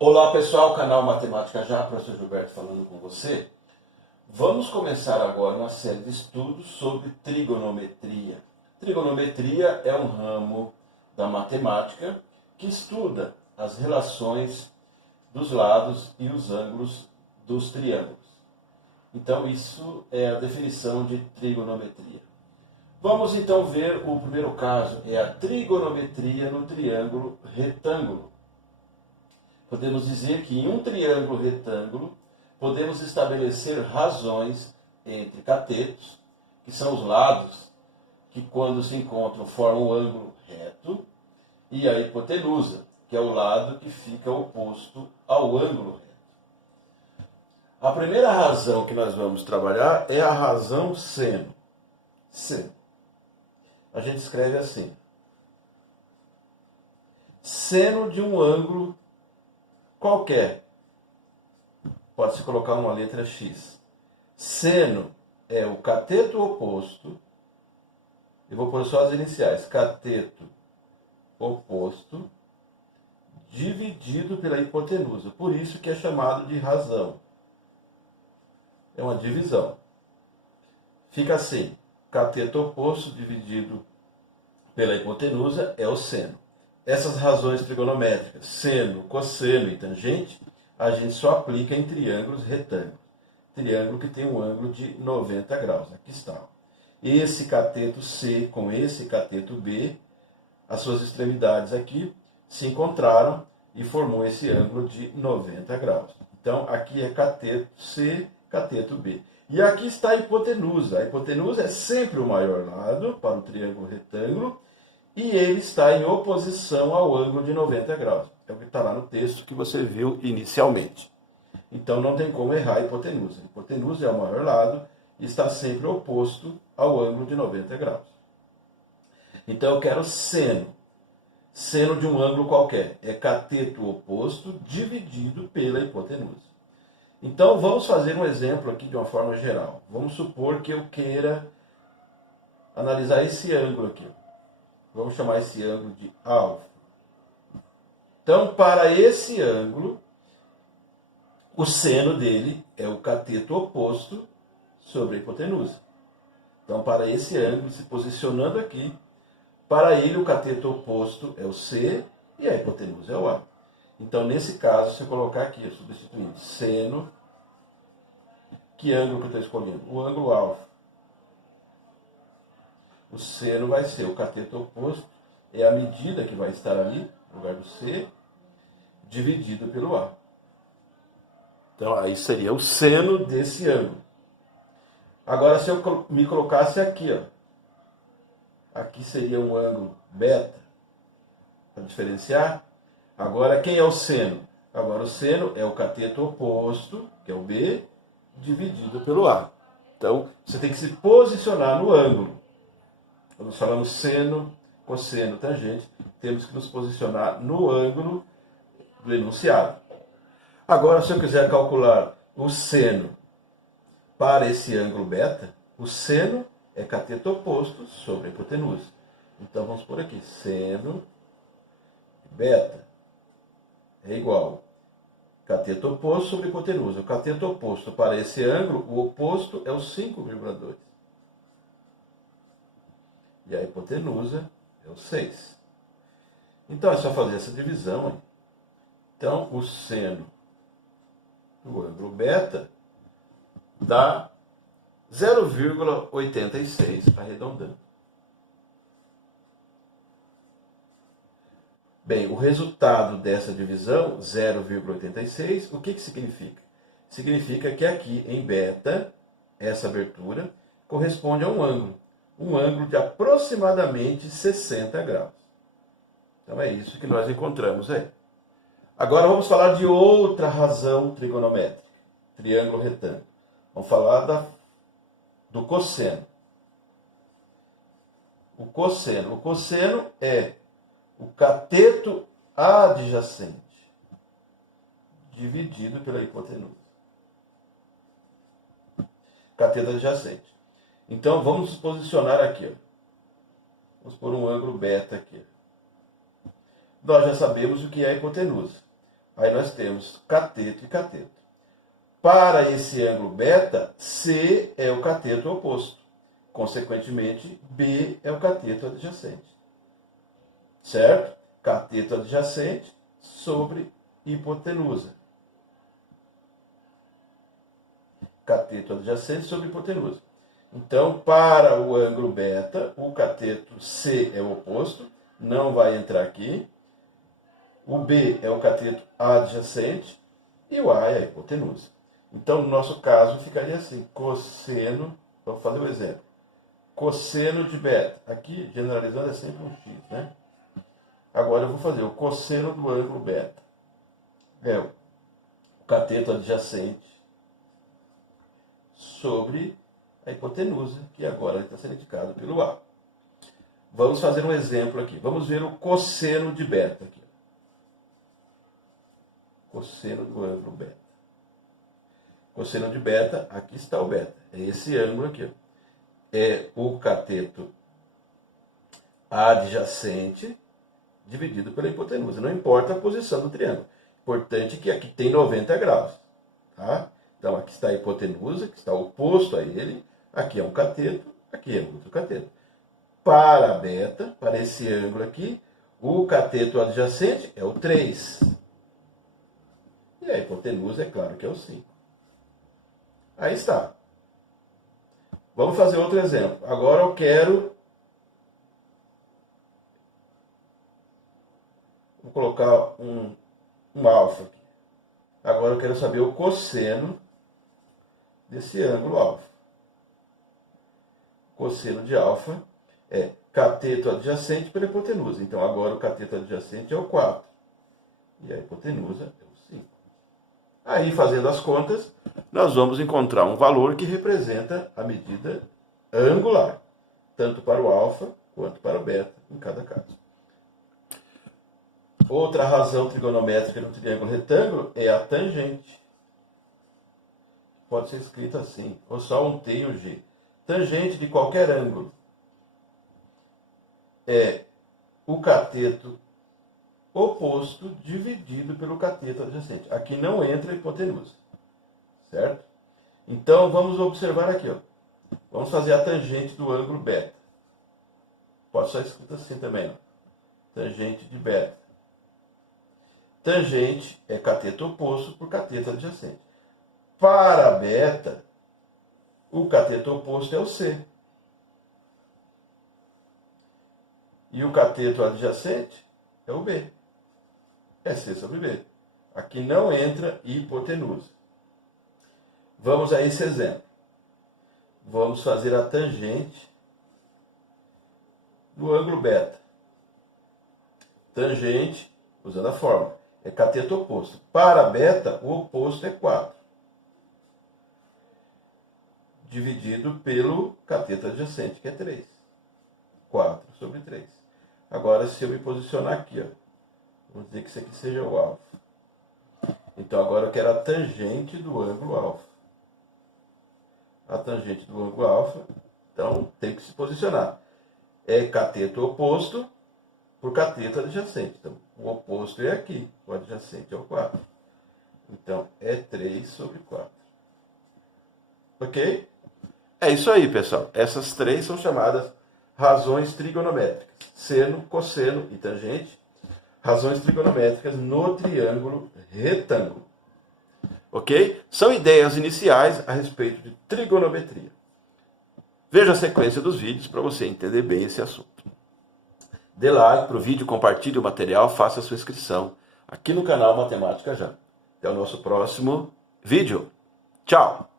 Olá pessoal, canal Matemática Já, professor Gilberto falando com você. Vamos começar agora uma série de estudos sobre trigonometria. Trigonometria é um ramo da matemática que estuda as relações dos lados e os ângulos dos triângulos. Então isso é a definição de trigonometria. Vamos então ver o primeiro caso, é a trigonometria no triângulo retângulo. Podemos dizer que em um triângulo retângulo, podemos estabelecer razões entre catetos, que são os lados que quando se encontram formam um ângulo reto, e a hipotenusa, que é o lado que fica oposto ao ângulo reto. A primeira razão que nós vamos trabalhar é a razão seno. Seno. A gente escreve assim. Seno de um ângulo qualquer. Pode-se colocar uma letra X. Seno é o cateto oposto. Eu vou pôr só as iniciais. Cateto oposto dividido pela hipotenusa. Por isso que é chamado de razão. É uma divisão. Fica assim. Cateto oposto dividido pela hipotenusa é o seno. Essas razões trigonométricas, seno, cosseno e tangente, a gente só aplica em triângulos retângulos. Triângulo que tem um ângulo de 90 graus. Aqui está. Esse cateto C com esse cateto B, as suas extremidades aqui se encontraram e formou esse ângulo de 90 graus. Então, aqui é cateto C, cateto B. E aqui está a hipotenusa. A hipotenusa é sempre o maior lado para o triângulo retângulo, e ele está em oposição ao ângulo de 90 graus. É o que está lá no texto que você viu inicialmente. Então não tem como errar a hipotenusa. A hipotenusa é o maior lado e está sempre oposto ao ângulo de 90 graus. Então eu quero seno. Seno de um ângulo qualquer. É cateto oposto dividido pela hipotenusa. Então vamos fazer um exemplo aqui de uma forma geral. Vamos supor que eu queira analisar esse ângulo aqui. Vamos chamar esse ângulo de alfa. Então, para esse ângulo, o seno dele é o cateto oposto sobre a hipotenusa. Então, para esse ângulo, se posicionando aqui, para ele o cateto oposto é o C e a hipotenusa é o A. Então, nesse caso, se eu colocar aqui, substituindo seno, que ângulo que eu estou escolhendo? O ângulo alfa. O seno vai ser o cateto oposto, é a medida que vai estar ali, no lugar do C, dividido pelo A. Então, aí seria o seno desse ângulo. Agora, se eu me colocasse aqui, ó, aqui seria um ângulo beta, para diferenciar. Agora, quem é o seno? Agora, o seno é o cateto oposto, que é o B, dividido pelo A. Então, você tem que se posicionar no ângulo. Quando nós falamos seno, cosseno, tangente, temos que nos posicionar no ângulo do enunciado. Agora, se eu quiser calcular o seno para esse ângulo beta, o seno é cateto oposto sobre a hipotenusa. Então, vamos por aqui, seno beta é igual cateto oposto sobre hipotenusa. O cateto oposto para esse ângulo, o oposto é o 5,2. E a hipotenusa é o 6. Então, é só fazer essa divisão. Hein? Então, o seno do ângulo beta dá 0,86, arredondando. Bem, o resultado dessa divisão, 0,86, o que significa? Significa que aqui em beta, essa abertura corresponde a um ângulo de aproximadamente 60 graus. Então é isso que nós encontramos aí. Agora vamos falar de outra razão trigonométrica, triângulo retângulo. Vamos falar do cosseno. O cosseno é o cateto adjacente dividido pela hipotenusa. Cateto adjacente. Então, vamos nos posicionar aqui. Ó. Vamos pôr um ângulo beta aqui. Nós já sabemos o que é a hipotenusa. Aí nós temos cateto e cateto. Para esse ângulo beta, C é o cateto oposto. Consequentemente, B é o cateto adjacente. Certo? Cateto adjacente sobre hipotenusa. Cateto adjacente sobre hipotenusa. Então, para o ângulo beta, o cateto C é o oposto, não vai entrar aqui. O B é o cateto adjacente e o A é a hipotenusa. Então, no nosso caso, ficaria assim, cosseno, vamos fazer o exemplo. Cosseno de beta, aqui, generalizando, é sempre um x, né? Agora eu vou fazer o cosseno do ângulo beta. É o cateto adjacente sobre a hipotenusa, que agora está sendo indicado pelo A. Vamos fazer um exemplo aqui. Vamos ver o cosseno de beta aqui. Cosseno do ângulo beta. Cosseno de beta, aqui está o beta. É esse ângulo aqui. É o cateto adjacente dividido pela hipotenusa. Não importa a posição do triângulo. Importante que aqui tem 90 graus. Tá? Então aqui está a hipotenusa, que está oposto a ele. Aqui é um cateto, aqui é outro cateto. Para a beta, para esse ângulo aqui, o cateto adjacente é o 3. E a hipotenusa, é claro que é o 5. Aí está. Vamos fazer outro exemplo. Agora eu quero... Vou colocar um alfa aqui. Agora eu quero saber o cosseno desse ângulo alfa. Cosseno de alfa é cateto adjacente pela hipotenusa. Então agora o cateto adjacente é o 4. E a hipotenusa é o 5. Aí, fazendo as contas, nós vamos encontrar um valor que representa a medida angular, tanto para o alfa quanto para o beta, em cada caso. Outra razão trigonométrica no triângulo retângulo é a tangente. Pode ser escrita assim, ou só um T e um G. Tangente de qualquer ângulo é o cateto oposto dividido pelo cateto adjacente. Aqui não entra a hipotenusa, certo? Então, vamos observar aqui, ó. Vamos fazer a tangente do ângulo beta. Pode ser escrito assim também, ó. Tangente de beta. Tangente é cateto oposto por cateto adjacente. Para beta, o cateto oposto é o C. E o cateto adjacente é o B. É C sobre B. Aqui não entra hipotenusa. Vamos a esse exemplo. Vamos fazer a tangente do ângulo beta. Tangente, usando a fórmula, é cateto oposto. Para beta, o oposto é 4. Dividido pelo cateto adjacente, que é 3. 4 sobre 3. Agora, se eu me posicionar aqui, ó, vamos dizer que isso aqui seja o alfa. Então, agora eu quero a tangente do ângulo alfa. A tangente do ângulo alfa, então, tem que se posicionar. É cateto oposto por cateto adjacente. Então, o oposto é aqui, o adjacente é o 4. Então, é 3 sobre 4. Ok? É isso aí, pessoal. Essas três são chamadas razões trigonométricas. Seno, cosseno e tangente. Razões trigonométricas no triângulo retângulo. Ok? São ideias iniciais a respeito de trigonometria. Veja a sequência dos vídeos para você entender bem esse assunto. Dê like para o vídeo, compartilhe o material, faça a sua inscrição aqui no canal Matemática Já. Até o nosso próximo vídeo. Tchau!